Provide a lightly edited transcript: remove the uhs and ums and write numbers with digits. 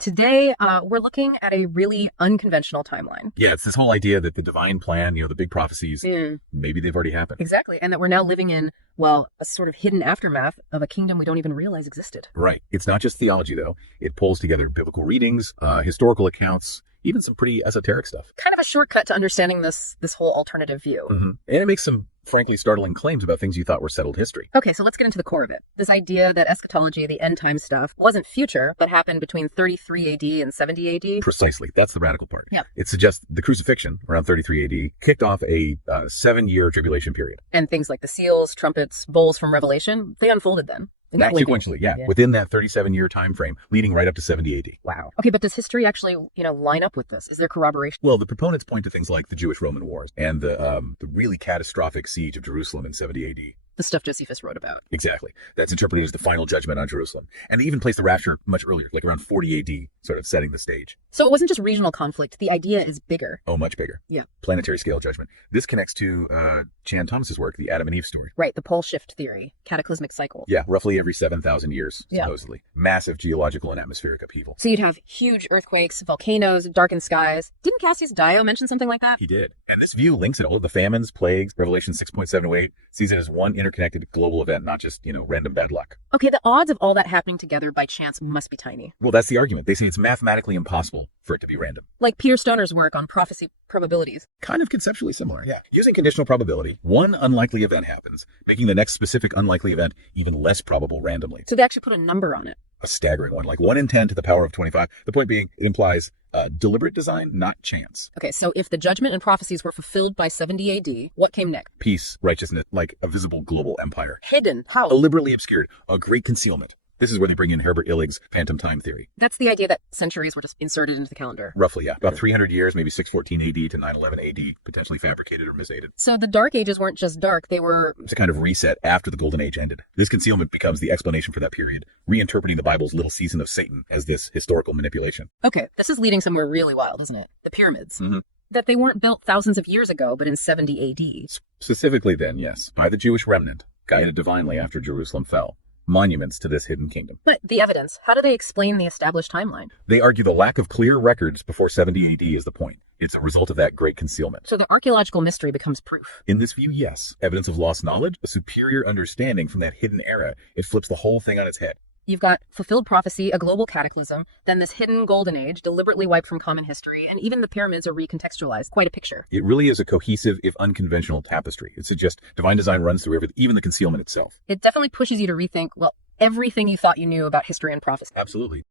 Today, we're looking at a really unconventional timeline. Yeah, it's this whole idea that the divine plan, the big prophecies, maybe they've already happened. Exactly. And that we're now living in, well, a sort of hidden aftermath of a kingdom we don't even realize existed. Right. It's not just theology, though. It pulls together biblical readings, historical accounts, even some pretty esoteric stuff. Kind of a shortcut to understanding this whole alternative view. And it makes some, frankly, startling claims about things you thought were settled history. Okay, so let's get into the core of it. This idea that eschatology, the end time stuff, wasn't future, but happened between 33 AD and 70 AD. Precisely. That's the radical part. Yeah. It suggests the crucifixion around 33 AD kicked off a 7-year tribulation period. And things like the seals, trumpets, bowls from Revelation, they unfolded then. Not sequentially, yeah, within that 37-year time frame, leading right up to 70 AD. Wow. Okay, but does history actually, line up with this? Is there corroboration? Well, the proponents point to things like the Jewish-Roman Wars and the really catastrophic siege of Jerusalem in 70 AD. The stuff Josephus wrote about. Exactly. That's interpreted as the final judgment on Jerusalem. And they even place the rapture much earlier, like around 40 AD, sort of setting the stage. So it wasn't just regional conflict. The idea is bigger. Oh, much bigger. Yeah. Planetary scale judgment. This connects to Chan Thomas's work, the Adam and Eve story. Right, the pole shift theory, cataclysmic cycle. Yeah, roughly every 7,000 years, supposedly. Yeah. Massive geological and atmospheric upheaval. So you'd have huge earthquakes, volcanoes, darkened skies. Didn't Cassius Dio mention something like that? He did. And this view links it all to the famines, plagues. Revelation 6.708 sees it as one interconnected global event, not just, random bad luck. Okay, the odds of all that happening together by chance must be tiny. Well, that's the argument. They say it's mathematically impossible for it to be random. Like Peter Stoner's work on prophecy probabilities. Kind of conceptually similar, yeah. Using conditional probability, one unlikely event happens, making the next specific unlikely event even less probable randomly. So they actually put a number on it. A staggering one, like 1 in 10 to the power of 25. The point being, it implies deliberate design, not chance. Okay, so if the judgment and prophecies were fulfilled by 70 AD, what came next? Peace, righteousness, like a visible global empire. Hidden? How? Deliberately obscured. A great concealment. This is where they bring in Herbert Illig's phantom time theory. That's the idea that centuries were just inserted into the calendar. Roughly, yeah. About 300 years, maybe 614 AD to 911 AD, potentially fabricated or misdated. So the Dark Ages weren't just dark, they were... It's a kind of reset after the Golden Age ended. This concealment becomes the explanation for that period, reinterpreting the Bible's little season of Satan as this historical manipulation. Okay, this is leading somewhere really wild, isn't it? The pyramids. That they weren't built thousands of years ago, but in 70 AD. Specifically then, yes, by the Jewish remnant, guided divinely after Jerusalem fell. Monuments to this hidden kingdom. But the evidence, how do they explain the established timeline? They argue the lack of clear records before 70 AD is the point. It's a result of that great concealment. So the archaeological mystery becomes proof. In this view, yes. Evidence of lost knowledge, a superior understanding from that hidden era. It flips the whole thing on its head. You've got fulfilled prophecy, a global cataclysm, then this hidden golden age, deliberately wiped from common history, and even the pyramids are recontextualized. Quite a picture. It really is a cohesive, if unconventional, tapestry. It suggests divine design runs through everything, even the concealment itself. It definitely pushes you to rethink, well, everything you thought you knew about history and prophecy. Absolutely.